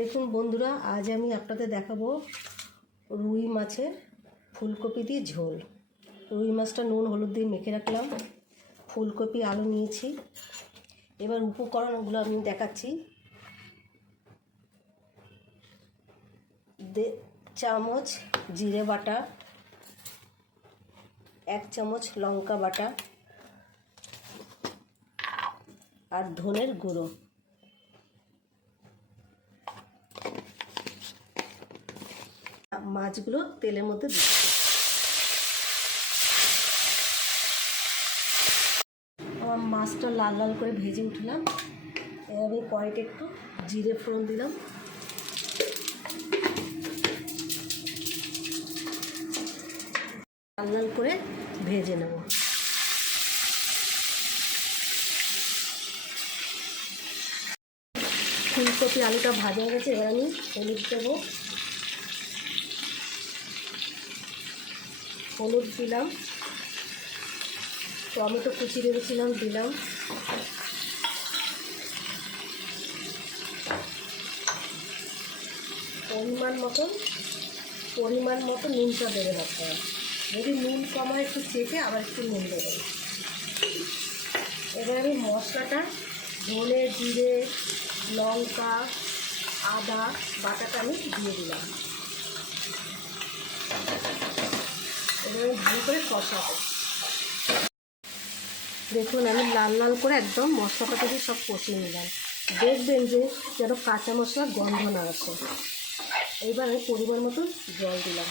দেখুন বন্ধুরা, আজ আমি আপনাদের দেখাবো রুই মাছের ফুলকপি দিয়ে ঝোল। রুই মাছটা নুন হলুদ দিয়ে মেখে রাখলাম, ফুলকপি আলু নিয়েছি। এবার উপকরণগুলো আমি দেখাচ্ছি। 1 চামচ জিরে বাটা, 1 চামচ লঙ্কা বাটা আর ধনের গুঁড়ো। মাছগুলো তেলের মধ্যে দিচ্ছি। আমার মাছটা লাল লাল করে ভেজে উঠলাম। এবার আমি কড়াইতে একটু জিরে ফোড়ন দিলাম। লাল লাল করে ভেজে নেব। ফুলকপি আলুটা ভাজা হয়ে গেছে। এবার আমি হলুদ দেবো, হলুদ দিলাম, টমেটো কুচি রেখেছিলাম দিলাম, পরিমাণ মতো নুনটা দেবে রাখতে হবে। যদি নুন কম হয় একটু চেপে আবার একটু নুন দেবে। এবার আমি মশলাটা ধনে জিরে লঙ্কা আদা বাটাটা আমি দিয়ে দিলাম। এবার আমি ভালো করে কষাবো। দেখুন আমি লাল লাল করে একদম মশলাটা দিয়ে সব কষিয়ে নিলাম। দেখবেন যে যেন কাঁচা মশলার গন্ধ না আসে। এইবার আমি পরিমাণ মতো জল দিলাম।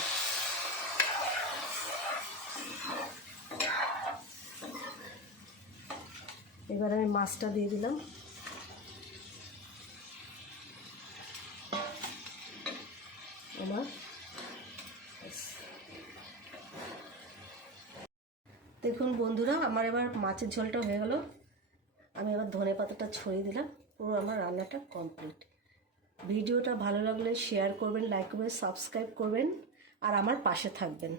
এবার আমি মাছটা দিয়ে দিলাম। এবার দেখুন বন্ধুরা, আমার এবার মাছের ঝোলটা হয়ে গেল। আমি এবার ধনে পাতাটা ছড়িয়ে দিলাম। পুরো আমার রান্নাটা কমপ্লিট। ভিডিওটা ভালো লাগলে শেয়ার করবেন, লাইক করবেন, সাবস্ক্রাইব করবেন আর আমার পাশে থাকবেন।